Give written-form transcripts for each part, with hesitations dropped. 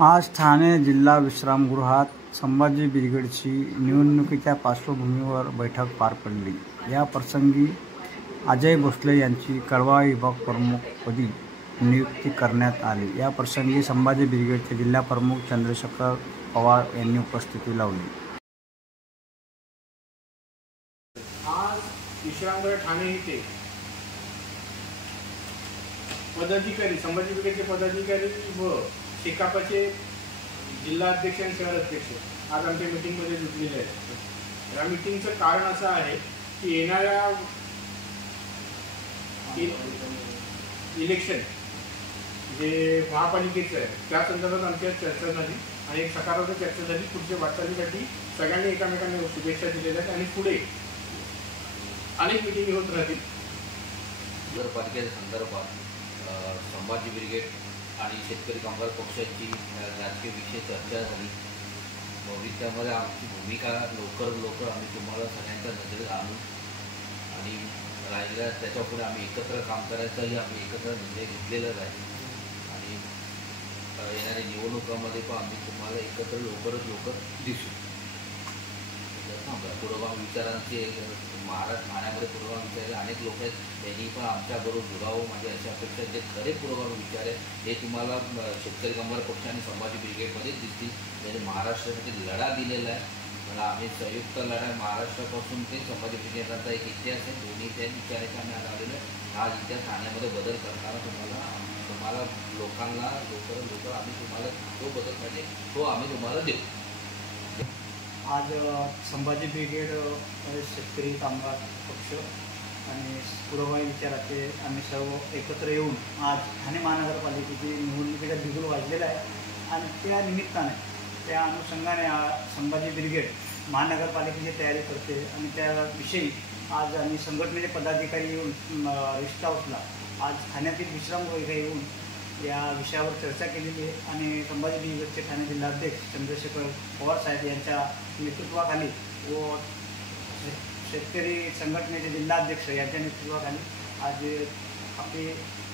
आज ठाणे जिल्हा विश्रामगृहात संभाजी ब्रिगेडची निवडणुकीच्या पार्श्वभूमीवर बैठक पार पडली। या प्रसंगी अजय भोसले यांची कळवा विभाग प्रमुखपदी नियुक्ती करण्यात आली। या प्रसंगी संभाजी ब्रिगेडचे जिल्हा प्रमुख चंद्रशेखर पवार यांनी उपस्थिती लावली। आज विश्रामगृह ठाणे येथे पदाधिकारी संभाजी ब्रिगेडचे पदाधिकारी व शेकापचे जिल्हाध्यक्ष आणि शहर अध्यक्ष आज आमच्या मीटिंगमध्ये जुटलेले आहेत। या मीटिंगचं कारण असं आहे की येणाऱ्या इलेक्शन जे महापालिकेचं आहे त्या संदर्भात आमच्या चर्चा झाली आणि एक सकारात्मक चर्चा झाली। पुढच्या वाटचालीसाठी सगळ्यांनी एकमेकांना शुभेच्छा दिलेल्या आहेत आणि पुढे अनेक मीटिंग होत राहतील। नगरपालिकेच्या संदर्भात संभाजी ब्रिगेड आणि शेतकरी कामगार पक्षाची राजकीय विषय चर्चा झाली। भविष्यामध्ये आमची भूमिका लवकर आम्ही तुम्हाला सगळ्यांच्या नजरेत आणू आणि राहिल्या त्याच्यापुढे आम्ही एकत्र काम करायचंही आम्ही एकत्र निर्णय घेतलेलाच आहे आणि येणाऱ्या निवडणुकामध्ये पण आम्ही तुम्हाला एकत्र लवकर दिसू। पुरोगाम विचारांचे महाराष्ट्र ठाण्यामध्ये पुरोगाम विचार अनेक लोक आहेत, त्यांनी पण आमच्याबरोबर जुळावं माझी अशा अपेक्षा। जे खरे पुरोगाम विचार आहे हे तुम्हाला शेतकरी कामगार पक्ष आणि संभाजी ब्रिगेडमध्येच दिसतील। त्यांनी महाराष्ट्रासाठी लढा दिलेला आहे, मला आम्ही संयुक्त लढा महाराष्ट्रापासून ते संभाजी ब्रिगेडचा एक इतिहास आहे। दोन्ही त्या विचाराचे आम्ही आलेलो आहे। आज इतिहास ठाण्यामध्ये बदल करताना तुम्हाला लोकांना लवकर आम्ही तुम्हाला जो बदल पाहिजे तो आम्ही तुम्हाला देऊ। आज संभाजी ब्रिगेड शेतकरी कामगार पक्ष आणि पुरोगामी विचाराचे आम्ही सर्व एकत्र येऊन आज ठाणे महानगरपालिकेची निवडणुकीचा बिगुल वाजलेला आहे आणि त्या निमित्ताने त्या अनुषंगाने संभाजी ब्रिगेड महानगरपालिकेची तयारी करते आणि त्याविषयी आज आम्ही संघटनेचे पदाधिकारी येऊन रेस्ट हाऊसला आज ठाण्यातील विश्रामगृह इथे येऊन या विषयावर चर्चा केलेली आहे आणि संभाजी ब्रिगेडचे ठाणे जिल्हाध्यक्ष चंद्रशेखर पवार साहेब यांच्या नेतृत्वाखाली व शेतकरी संघटनेचे जिल्हाध्यक्ष यांच्या नेतृत्वाखाली आज आपली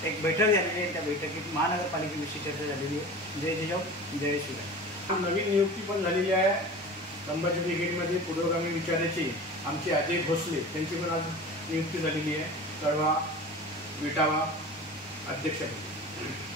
एक बैठक झालेली आहे। त्या बैठकीत महानगरपालिकेविषयी चर्चा झालेली आहे। जय जिजाऊ जय शिवराय। नवीन नियुक्ती पण झालेली आहे संभाजी ब्रिगेडमध्ये पुरोगामी विचाराचे आमचे अजय भोसले त्यांची पण आज नियुक्ती झालेली आहे कळवा विटावा अध्यक्षपदी।